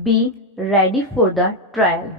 Be ready for the trial.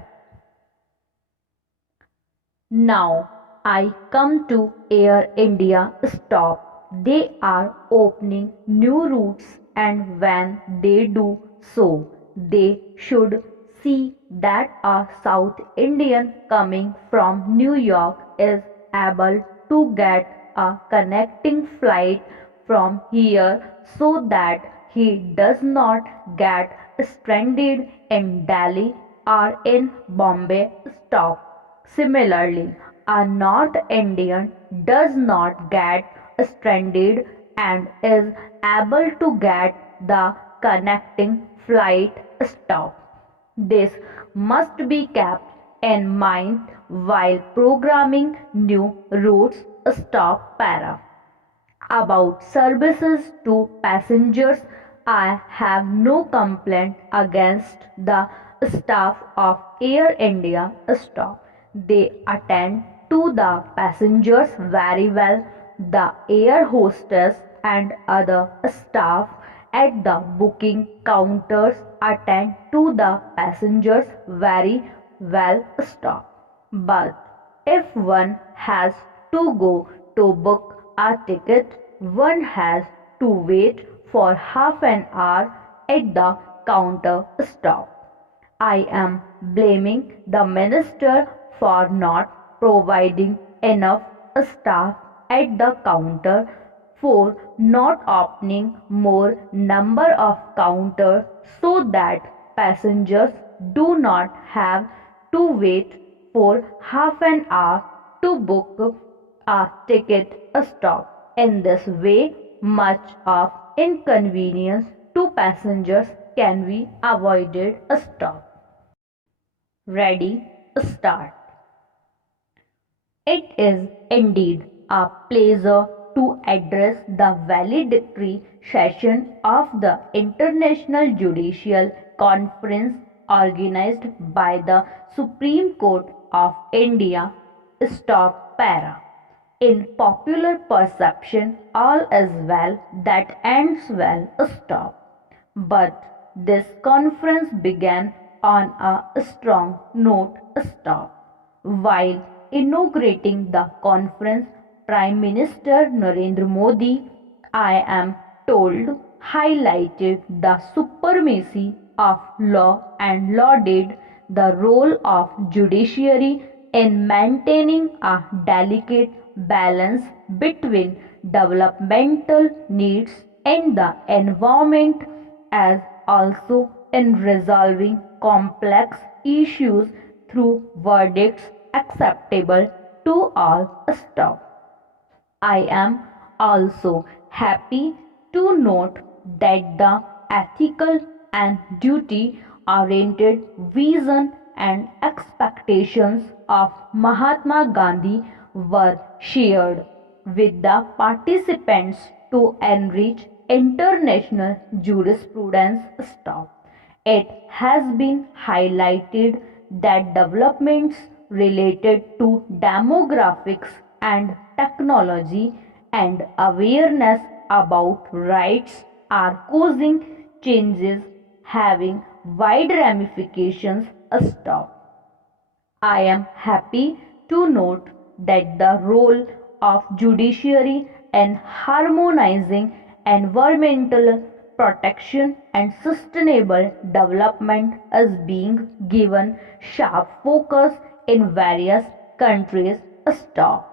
Now I come to Air India stop. They are opening new routes, and when they do so, they should see that a South Indian coming from New York is able to get a connecting flight from here so that he does not get stranded in Delhi or in Bombay stop. Similarly, a North Indian does not get stranded and is able to get the connecting flight stop. This must be kept in mind while programming new routes stop para. About services to passengers, I have no complaint against the staff of Air India stop. They attend to the passengers very well. The air hostess and other staff at the booking counters attend to the passengers very well stop. But if one has to go to book a ticket, one has to wait for half an hour at the counter stop. I am blaming the minister for not providing enough staff at the counter, for not opening more number of counters so that passengers do not have to wait for half an hour to book a ticket stop. In this way, much of inconvenience to passengers can be avoided. Stop. Ready, start. It is indeed a pleasure to address the valedictory session of the International Judicial Conference organized by the Supreme Court of India. Stop para. In popular perception, all is well that ends well. Stop. But this conference began on a strong note. Stop. While inaugurating the conference, Prime Minister Narendra Modi, I am told, highlighted the supremacy of law and lauded the role of judiciary in maintaining a delicate balance between developmental needs and the environment, as also in resolving complex issues through verdicts acceptable to all. Stop. I am also happy to note that the ethical and duty oriented vision and expectations of Mahatma Gandhi were shared with the participants to enrich international jurisprudence. Stop. It has been highlighted that developments related to demographics and technology and awareness about rights are causing changes having wide ramifications. Stop. I am happy to note that the role of judiciary in harmonizing environmental protection and sustainable development is being given sharp focus in various countries. Stop.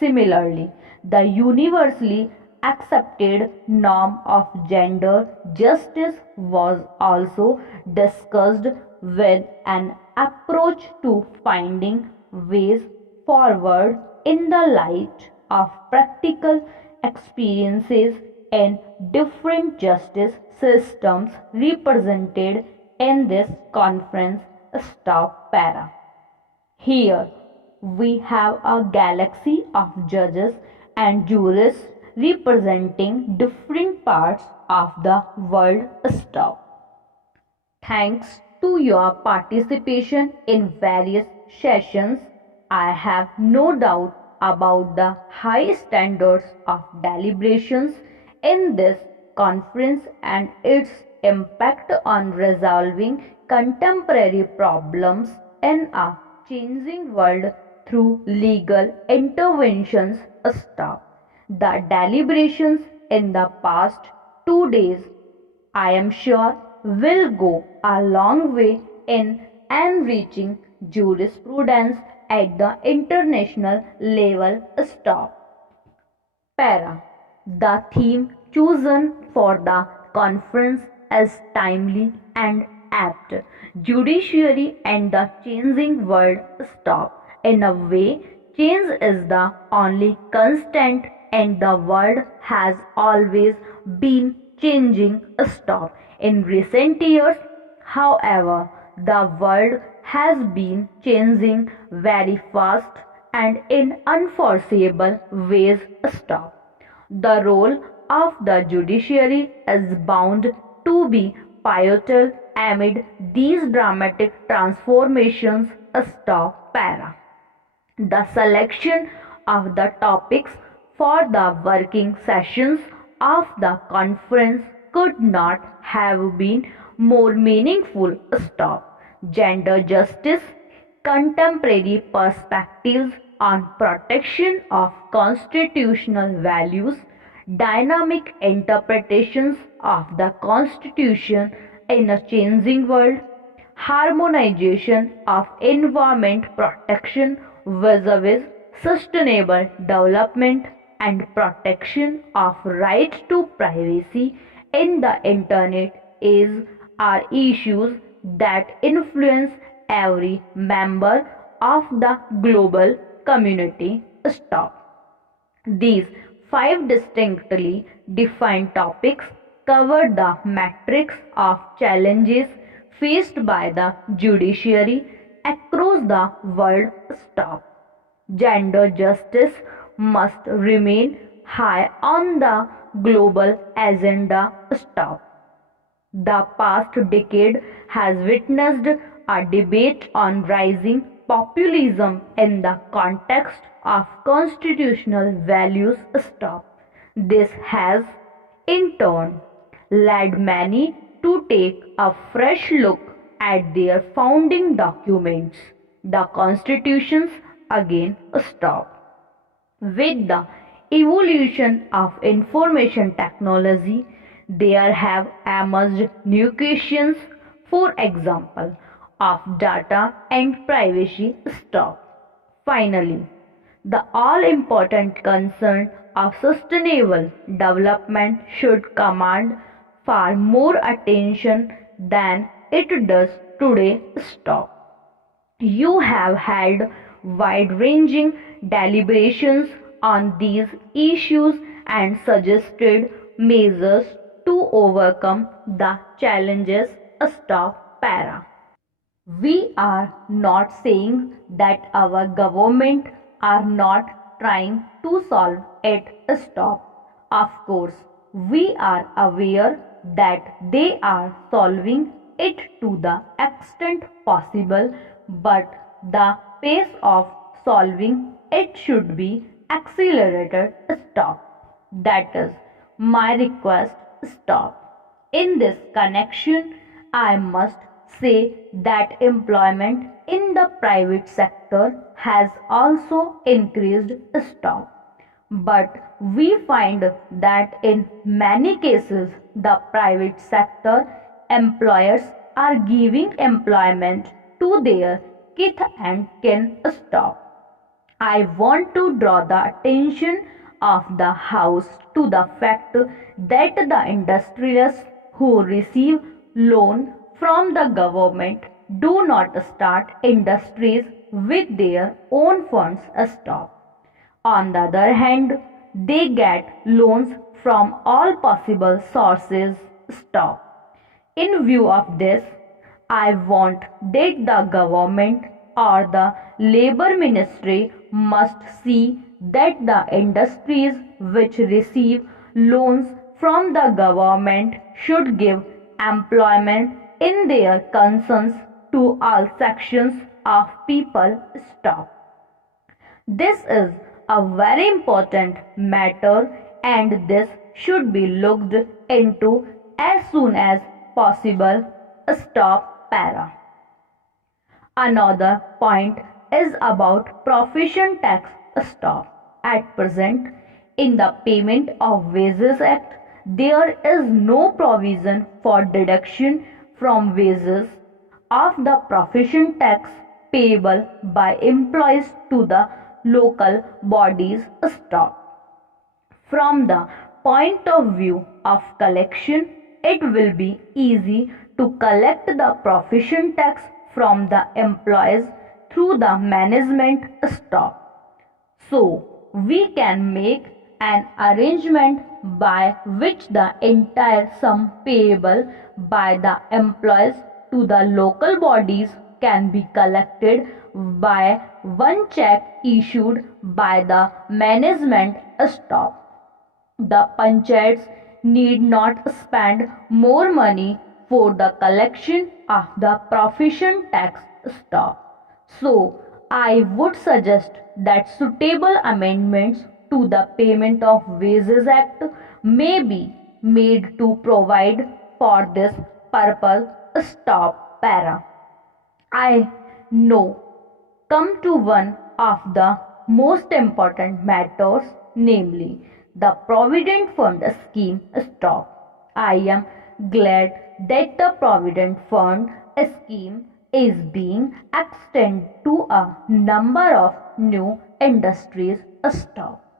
Similarly, the universally accepted norm of gender justice was also discussed with an approach to finding ways forward in the light of practical experiences in different justice systems represented in this conference. Stop para. Here we have a galaxy of judges and jurists representing different parts of the world. Stop. Thanks to your participation in various sessions, I have no doubt about the high standards of deliberations in this conference and its impact on resolving contemporary problems in a changing world through legal interventions. Stop. The deliberations in the past 2 days, I am sure, will go a long way in enriching jurisprudence at the international level. Stop. Para. The theme chosen for the conference is timely and apt. Judiciary and the changing world. Stop. In a way, change is the only constant and the world has always been changing. Stop. In recent years, however, the world has been changing very fast and in unforeseeable ways. Stop. The role of the judiciary is bound to be pivotal amid these dramatic transformations. Stop. Para. The selection of the topics for the working sessions of the conference could not have been more meaningful. Stop. Gender justice, contemporary perspectives on protection of constitutional values, dynamic interpretations of the Constitution in a changing world, harmonization of environment protection vis-a-vis sustainable development, and protection of right to privacy in the internet are issues that influence every member of the global community. Stop. These five distinctly defined topics cover the matrix of challenges faced by the judiciary across the world. Stop. Gender justice must remain high on the global agenda. Stop. The past decade has witnessed a debate on rising populism in the context of constitutional values. Stop. This has, in turn, led many to take a fresh look at their founding documents, the constitutions. Again. Stop. With the evolution of information technology, there have emerged new questions, for example, of data and privacy. Stop. Finally, the all-important concern of sustainable development should command far more attention than it does today. Stop. You have had wide-ranging deliberations on these issues and suggested measures to overcome the challenges. Stop. Para. We are not saying that our government are not trying to solve it. Stop. Of course, we are aware that they are solving it to the extent possible, but the pace of solving it should be accelerated. Stop. That is my request. Stop. In this connection, I must say that employment in the private sector has also increased. Stop. But we find that in many cases the private sector employers are giving employment to their kith and kin. Stop. I want to draw the attention of the House to the fact that the industrialists who receive loan from the government do not start industries with their own funds. Stop. On the other hand, they get loans from all possible sources. Stop. In view of this, I want that the government or the labor ministry must see that the industries which receive loans from the government should give employment in their concerns to all sections of people. Stop. This is a very important matter and this should be looked into as soon as possible stop para. Another point is about profession tax stop. At present, in the Payment of Wages Act, there is no provision for deduction from wages of the profession tax payable by employees to the local bodies stop. From the point of view of collection, it will be easy to collect the profession tax from the employees through the management stop. So, we can make an arrangement by which the entire sum payable by the employees to the local bodies can be collected by one check issued by the management stop. The panchayats need not spend more money for the collection of the profession tax stop. So, I would suggest that suitable amendments to the Payment of Wages Act may be made to provide for this purpose stop para. I know come to one of the most important matters, namely the Provident Fund scheme stop. I am glad that the Provident Fund scheme is being extended to a number of new industries stop.